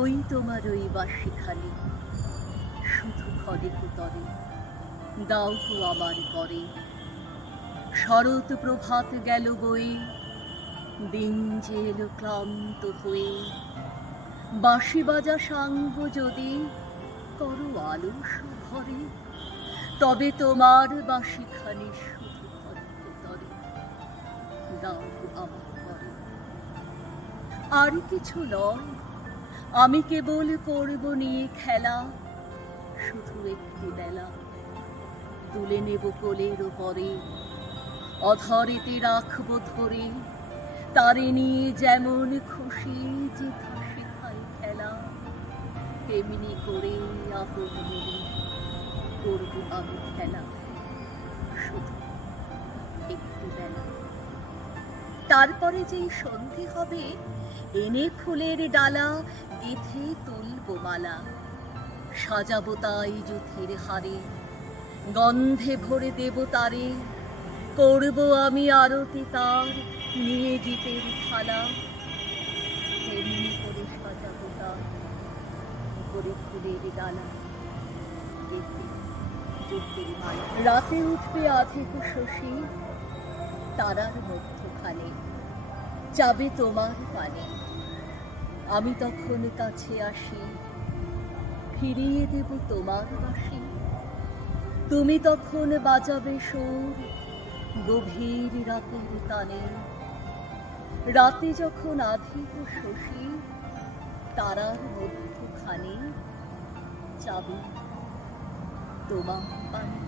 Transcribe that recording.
ওই তোমার ওই বাঁশিখানি শুধু ক্ষণে কুতরে দাও গো আমার পরে। শরৎ প্রভাত গেল বয়ে, দিন যে এলো ক্লান্ত হয়ে, বাঁশি বাজা সাঙ্গ যদি করো আলস ঘরে, তবে তোমার বাঁশিখানি শুধু ক্ষণে কুতরে দাও গো আমার পরে। আর কিছু নয়, আমি কেবল করব নিয়ে খেলা, শুধু একটি বেলা তুলে নেব কোলের ওপরে, অধরেতে রাখবো ধরে, তারে নিয়ে যেমন খুশি যেথা শেখায় খেলা, তেমনি করে আপন মনে করব আমি খেলা, শুধু একটি বেলা। তারপরে যেই সন্ধে হবে, এনে ফুলের ডালা গেথে তুলবো মালা, সাজাবো তাই যুথের হারে, গন্ধে ভরে দেব তারে, করব আমি আরতি তার নিয়ে জিতের থালা, তেমনি করে সাজাবো তার করে ফুলের ডালা গেথে যুথের মালা। রাতে উঠবে আধেক শশী তারার মধ্যখানে, যাবে তোমার পানে, আমি তখন কাছে আসি, ফিরিয়ে দেব তোমার বাঁশি, তুমি তখন বাজাবে সুর গভীর রাতের তানে। রাতে যখন আধিক শশী তারার মধ্যখানে, যাবে তোমার পানে।